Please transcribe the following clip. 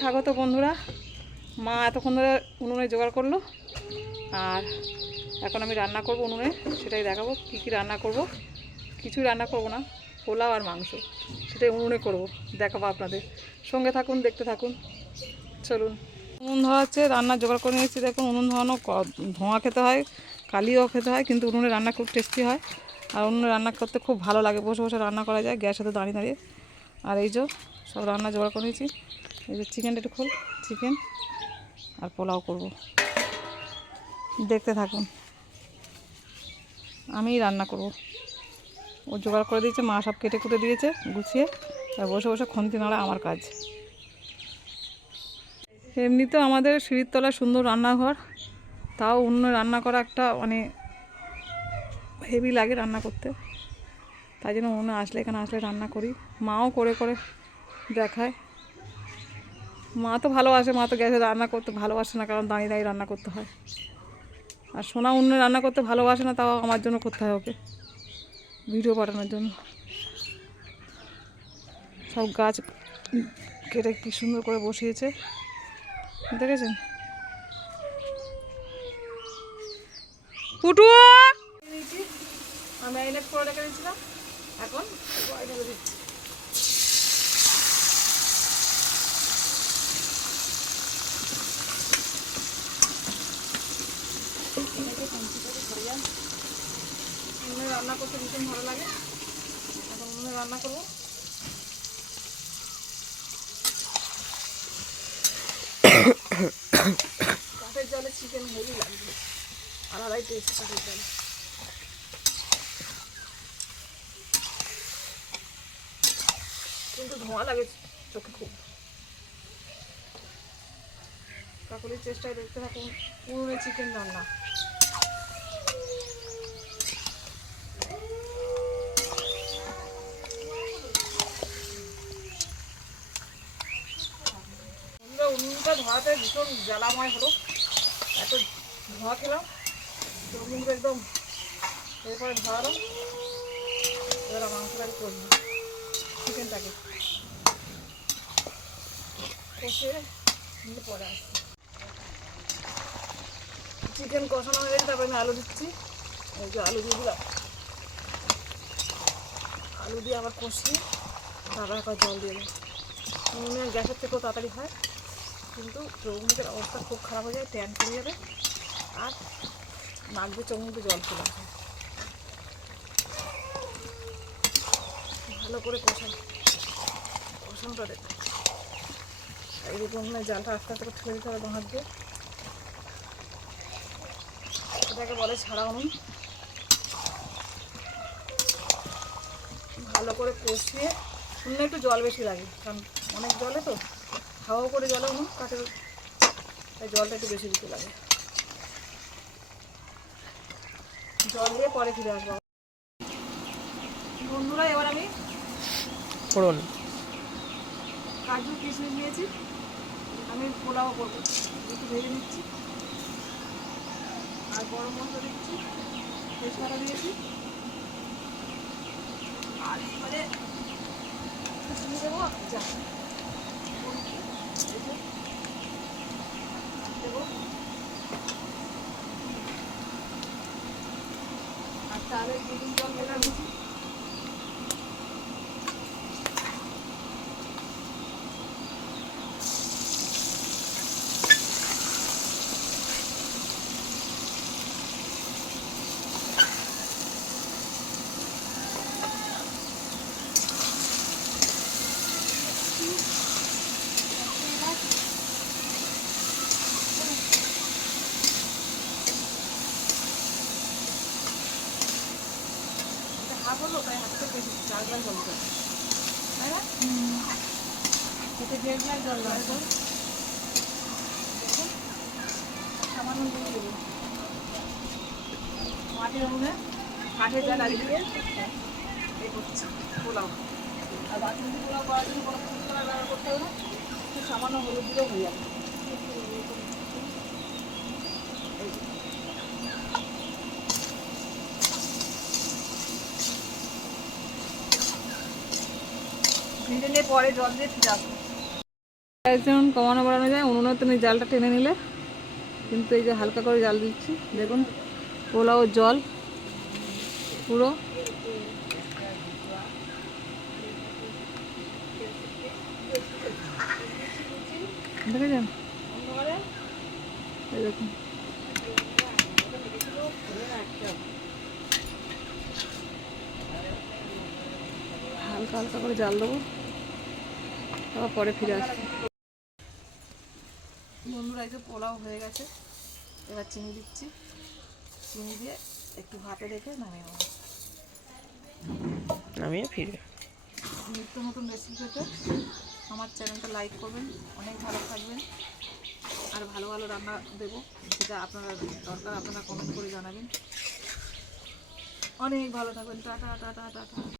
স্বাগত বন্ধুরা। মা এতক্ষণ ধরে উনুনে জোগাড় করলো, আর এখন আমি রান্না করব উনুনে। সেটাই দেখাবো কি কি রান্না করব। কিছুই রান্না করব না, পোলাও আর মাংস, সেটাই উনুনে করব, দেখাবো আপনাদের। সঙ্গে থাকুন, দেখতে থাকুন, চলুন। উনুন ধরাচ্ছে, রান্না জোগাড় করে নিয়েছি। দেখুন উনুন ধরানো, ধোঁয়া খেতে হয়, কালিও খেতে হয়, কিন্তু উনুনে রান্না খুব টেস্টি হয়। আর উনুনে রান্না করতে খুব ভালো লাগে, বসে বসে রান্না করা যায়, গ্যাসে তো দাঁড়িয়ে দাঁড়িয়ে। আর এই যে সব রান্না জোগাড় করে নিয়েছি। এই যে চিকেনটা একটু খোল, চিকেন আর পোলাও করব, দেখতে থাকুন। আমিই রান্না করব, ও জোগাড় করে দিয়েছে, মা সব কেটে কুটে দিয়েছে গুছিয়ে। আর বসে বসে খুন্তি নাড়া আমার কাজ। এমনিতেও আমাদের সিঁড়ির তলায় সুন্দর রান্নাঘর, তাও উনুনে রান্না করা একটা মানে হেভি লাগে রান্না করতে। তাই জন্য উনুনে আসলে, এখানে আসলে রান্না করি। মাও করে করে দেখায়। মা তো ভালোবাসে, মা তো গ্যাসে রান্না করতে ভালোবাসে না, কারণ দাঁড়িয়ে দাঁড়িয়ে রান্না করতে হয়। আর সোনা উনুনে রান্না করতে ভালোবাসে না, তাও আমার জন্য করতে হয় ওকে, ভিডিও পাঠানোর জন্য। সব গাছ কেটে কি সুন্দর করে বসিয়েছে, দেখেছেন? পুটু আমি ম্যারিনেট করে রেখে দিয়েছিলাম, এখন ঢেলে দিচ্ছি। উনুনে রান্না করতে ভীষণ ভালো লাগে। এখন উনুনে রান্না করবো। কাঠের জলে চিকেন হেভি লাগবে, আলাদাই টেস্ট কাঠের জলে। কিন্তু ধোঁয়া লাগে চোখে খুব। কাকুলির চেষ্টায় দেখতে থাকুন উনুনে চিকেন রান্না। উনুনটা ধোয়াতে ভীষণ জ্বালাময় হলো, এত ধোঁয়া খেলাম তো উনুনটা একদম। এরপরে ধোয়ালো, এবার মাংসটাকে করবো, চিকেনটাকে কষে নিয়ে পরে আসছি। চিকেন কষানো হয়ে গেছে, তারপরে আমি আলু দিচ্ছি। এই যে আলু দিয়ে দিলাম, আলু দিয়ে আবার কষিয়ে তারপর একবার জল দিয়ে দিই। উনুনের গ্যাসের থেকেও তাড়াতাড়ি হয়, কিন্তু চৌমুখের অবস্থা খুব খারাপ হয়ে যায়, ট্যান পড়ে যাবে আর নাক দিয়ে চৌমুখে জল চলে আসে। ভালো করে কষানোটা দেখো। এই যে উনুনের জালটা আস্তে আস্তে করে ঠেলে দিতে হবে হাত দিয়ে। এটাকে বলে ছাড়া উনুন। ভালো করে কষিয়ে, উনুনে একটু জল বেশি লাগে, কারণ অনেক জলে তো, হাওয়া করে জলে উনুন কাঠের, তাই জলটা একটু বেশি দিতে লাগে। জল দিয়ে পরে ফিরে আসবো বন্ধুরা। এবার আমি ফোড়ন, কাজু কিশমিশ নিয়েছি, আমি পোলাও করবো, একটু ভেজে নিচ্ছি। আর গরম মশলা দিচ্ছি, তেজপাতা দিয়েছি। আর এবারে দেবো দেবো, আর চালের দুদিন জল মেলা দিচ্ছি। হাফ হলো, তাই হাতে বেশি 4 গ্লাস জল দেবে, তাই না? এতে 1.5 গ্লাস জল লাগবে। সামান্য দিয়ে দেবো মাটির উনুনে, কাঠের জাল দিয়ে এই করছি পোলাও। আর বাসন্তী পোলাও করার জন্য কোনো কিছু ব্যবহার করতে হবে না, একটু সামান্য হলুদ দিলেও হয়ে যাবে। ভেজে নিয়ে পরে জল দিয়ে ফিরে আসবো। গ্যাস যেমন কমানো বাড়ানো যায়, উনুনে তুমি জালটা টেনে নিলে কিন্তু এই যে হালকা করে জাল দিচ্ছি, দেখুন পোলাও জল পুরো। দেখেছেন, এই দেখুন হালকা হালকা করে জাল দেবো, আবার পরে ফিরে আসছি। বন্ধুরা এই যে পোলাও হয়ে গেছে, এবার চিনি দিচ্ছি, চিনি দিয়ে একটু ভাপে রেখে নামিয়ে নেবো। নামিয়ে ফিরে। নিত্য নতুন রেসিপি পেতে আমার চ্যানেলটা লাইক করবেন, অনেক ভালো থাকবেন, আর ভালো ভালো রান্না দেবো, যেটা আপনারা দরকার আপনারা কমেন্ট করে জানাবেন। অনেক ভালো থাকবেন, টাটা টাটা টাটা।